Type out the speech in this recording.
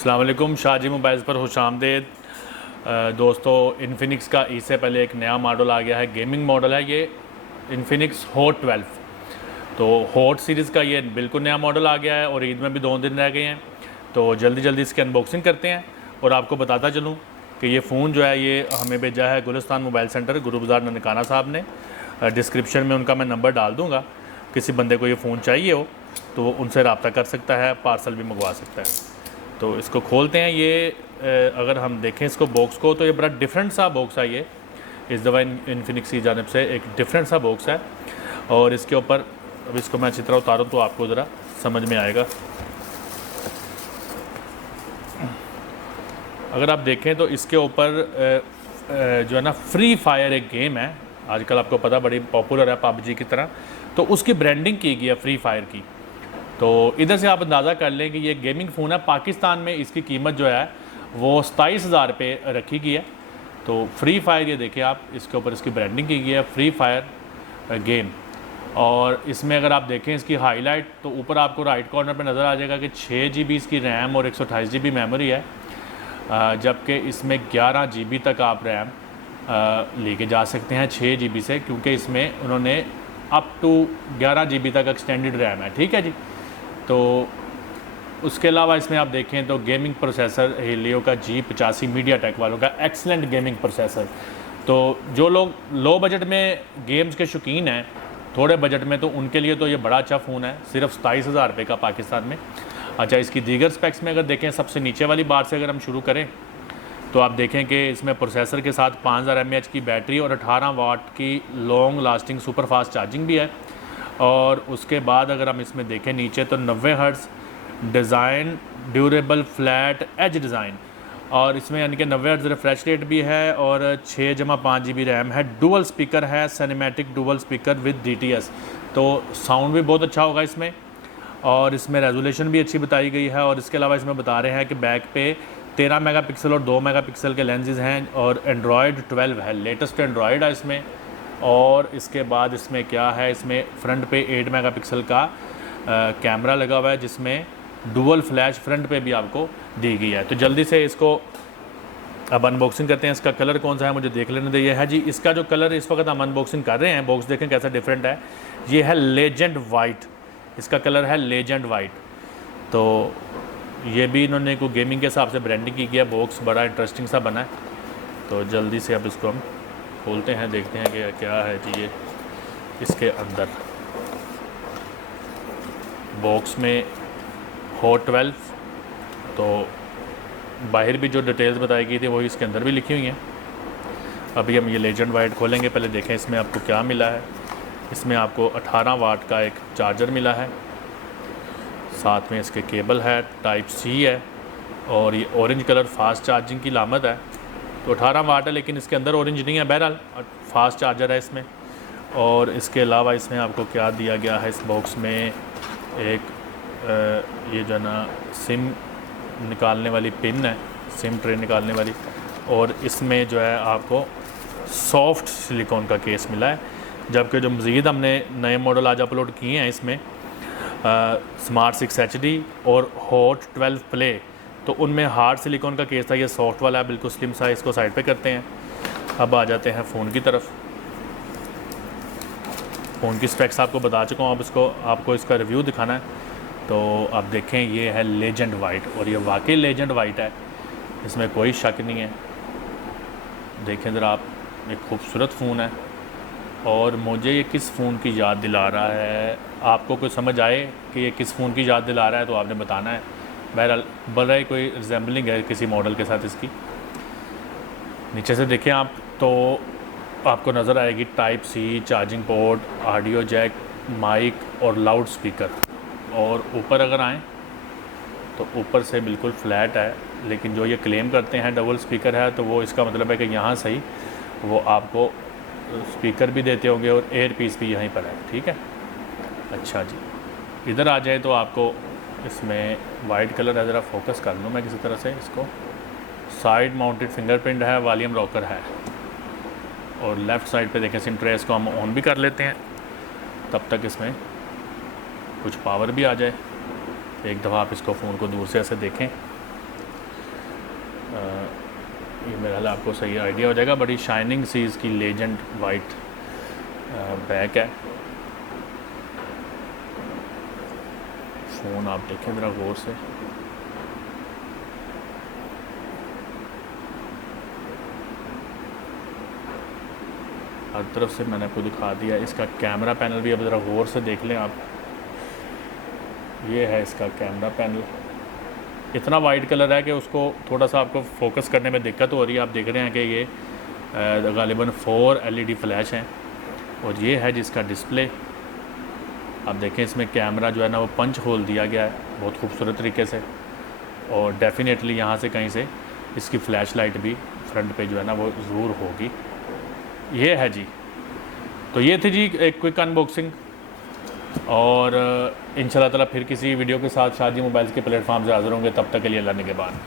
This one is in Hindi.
अस्सलाम वालेकुम, शाहजी मोबाइल्स पर खुशामदीद। दोस्तों, इन्फिनिक्स का इससे पहले एक नया मॉडल आ गया है, गेमिंग मॉडल है ये, इन्फिनिक्स हॉट 12। तो हॉट सीरीज़ का ये बिल्कुल नया मॉडल आ गया है और ईद में भी 2 दिन रह गए हैं। तो जल्दी जल्दी इसकी अनबॉक्सिंग करते हैं और आपको बताता चलूँ कि ये फ़ोन जो है ये हमें भेजा है गुलिस्तान मोबाइल सेंटर, गुरु बाज़ार ननकाना साहब ने। डिस्क्रिप्शन में उनका मैं नंबर डाल दूँगा, किसी बंदे को ये फ़ोन चाहिए हो तो वो उनसे रब्ता कर सकता है, पार्सल भी मंगवा सकता है। तो इसको खोलते हैं। ये अगर हम देखें इसको बॉक्स को, तो ये बड़ा डिफरेंट सा बॉक्स है। ये इस दफ़ा इन्फिनिक्स की जानिब से एक डिफरेंट सा बॉक्स है और इसके ऊपर अब इसको मैं अच्छी तरह उतारूँ तो आपको ज़रा समझ में आएगा। अगर आप देखें तो इसके ऊपर जो है ना, फ्री फायर एक गेम है, आजकल आपको पता बड़ी पॉपुलर है पबजी की तरह, तो उसकी ब्रांडिंग की गई है फ्री फायर की। तो इधर से आप अंदाज़ा कर लें कि ये गेमिंग फ़ोन है। पाकिस्तान में इसकी कीमत जो है वो 27,000 रुपये रखी गई है। तो फ्री फायर, ये देखिए आप, इसके ऊपर इसकी ब्रांडिंग की गई है फ्री फायर गेम। और इसमें अगर आप देखें इसकी हाईलाइट, तो ऊपर आपको राइट कॉर्नर पे नज़र आ जाएगा कि 6 GB इसकी रैम और 128 GB मेमोरी है, जबकि इसमें 11 GB तक आप रैम लेके जा सकते हैं 6 GB से, क्योंकि इसमें उन्होंने अप टू 11 GB तक एक्सटेंडेड रैम है। ठीक है जी। तो उसके अलावा इसमें आप देखें तो गेमिंग प्रोसेसर हेलियो का G85 मीडियाटेक वालों का एक्सलेंट गेमिंग प्रोसेसर। तो जो लोग लो बजट में गेम्स के शौकीन हैं, थोड़े बजट में, तो उनके लिए तो ये बड़ा अच्छा फ़ोन है, सिर्फ 27,000 रुपये का पाकिस्तान में। अच्छा, इसकी दीगर स्पेक्स में अगर देखें, सबसे नीचे वाली बार से अगर हम शुरू करें तो आप देखें कि इसमें प्रोसेसर के साथ 5000 mAh की बैटरी और 18 वाट की long lasting super fast charging भी है। और उसके बाद अगर हम इसमें देखें नीचे, तो 90 hertz design, durable flat edge design, और इसमें यानी कि 90 हर्ट्ज़ रिफ्रेश रेट भी है और 6/5 GB रैम है। डुअल स्पीकर है, cinematic dual speaker with DTS, तो साउंड भी बहुत अच्छा होगा इसमें। और इसमें रेजोल्यूशन भी अच्छी बताई गई है। और इसके अलावा इसमें बता रहे हैं कि बैक पे 13 मेगापिक्सल और 2 मेगापिक्सल के लेंसेज हैं और एंड्रॉयड 12 है, लेटेस्ट एंड्रॉयड है इसमें। और इसके बाद इसमें क्या है, इसमें फ्रंट पे 8 मेगापिक्सल का कैमरा लगा हुआ है, जिसमें डुअल फ्लैश फ्रंट पे भी आपको दी गई है। तो जल्दी से इसको अब अनबॉक्सिंग करते हैं। इसका कलर कौन सा है मुझे देख लेने दीजिए। है जी, इसका जो कलर इस वक्त हम अनबॉक्सिंग कर रहे हैं, बॉक्स देखें कैसा डिफरेंट है। ये है लेजेंड वाइट, इसका कलर है लेजेंड वाइट। तो ये भी इन्होंने को गेमिंग के हिसाब से ब्रांडिंग की गया। बॉक्स बड़ा इंटरेस्टिंग सा बना है। तो जल्दी से अब इसको हम खोलते हैं, देखते हैं कि क्या है जी। ये इसके अंदर बॉक्स में हॉट 12, तो बाहर भी जो डिटेल्स बताई गई थी वही इसके अंदर भी लिखी हुई हैं। अभी हम ये लेजेंड वाइट खोलेंगे, पहले देखें इसमें आपको क्या मिला है। इसमें आपको 18 वाट का एक चार्जर मिला है, साथ में इसके केबल है, टाइप C है, और ये ऑरेंज कलर फास्ट चार्जिंग की लामत है। तो 18 वाट है लेकिन इसके अंदर ऑरेंज नहीं है, बहरहाल फास्ट चार्जर है इसमें। और इसके अलावा इसमें आपको क्या दिया गया है इस बॉक्स में, एक ये जो है ना सिम निकालने वाली पिन है, सिम ट्रे निकालने वाली। और इसमें जो है आपको सॉफ्ट सिलिकॉन का केस मिला है। जबकि जो मज़ीद हमने नए मॉडल आज अपलोड किए हैं इसमें स्मार्ट 6 HD और हॉट 12 प्ले, तो उनमें हार्ड सिलिकॉन का केस था, ये सॉफ्ट वाला है, बिल्कुल स्लिम सा। इसको साइड पे करते हैं। अब आ जाते हैं फ़ोन की तरफ। फ़ोन की स्पेक्स आपको बता चुका हूँ, अब इसको आपको इसका रिव्यू दिखाना है। तो आप देखें, ये है लेजेंड वाइट, और ये वाकई लेजेंड वाइट है, इसमें कोई शक नहीं है। देखें ज़रा आप, एक खूबसूरत फ़ोन है। और मुझे ये किस फ़ोन की याद दिला रहा है, आपको कोई समझ आए कि ये किस फ़ोन की याद दिला रहा है तो आपने बताना है। बहरहाल बड़ा ही कोई रिजेंबलिंग है किसी मॉडल के साथ इसकी। नीचे से देखें आप तो आपको नज़र आएगी type C, charging port, audio jack, mic और लाउड स्पीकर। और ऊपर अगर आएँ तो ऊपर से बिल्कुल फ्लैट है, लेकिन जो ये क्लेम करते हैं डबल स्पीकर है, तो वो इसका मतलब है कि यहाँ से ही वो आपको स्पीकर भी देते होंगे और एयर पीस भी यहीं पर है। ठीक है, अच्छा जी। इधर आ जाए तो आपको इसमें वाइट कलर है, ज़रा फोकस कर लूँ मैं किसी तरह से इसको। साइड माउंटेड फिंगरप्रिंट है, वॉल्यूम रॉकर है, और लेफ़्ट साइड पे देखें सिम ट्रे, इसको हम ऑन भी कर लेते हैं, तब तक इसमें कुछ पावर भी आ जाए। एक दफ़ा आप इसको फ़ोन को दूर से ऐसे देखें ये मेरा ख्याल आपको सही आइडिया हो जाएगा। बड़ी शाइनिंग सी इसकी लेजेंड वाइट बैक है। फ़ोन आप देखें ज़रा गौर से। हर तरफ से मैंने आपको दिखा दिया। इसका कैमरा पैनल भी अब ज़रा गौर से देख लें आप। ये है इसका कैमरा पैनल। इतना वाइट कलर है कि उसको थोड़ा सा आपको फोकस करने में दिक्कत हो रही है। आप देख रहे हैं कि ये गालिबन 4 LED फ्लैश हैं और ये है जिसका डिस्प्ले। आप देखें इसमें कैमरा जो है ना वो पंच होल दिया गया है बहुत खूबसूरत तरीके से, और डेफिनेटली यहाँ से कहीं से इसकी फ़्लैश लाइट भी फ्रंट पे जो है ना वो ज़रूर होगी। ये है जी। तो ये थी जी एक क्विक अनबॉक्सिंग, और इंशाल्लाह ताला फिर किसी वीडियो के साथ शादी मोबाइल्स के प्लेटफॉर्म से हाज़िर होंगे। तब तक के लिए अल्लाह निगहबान।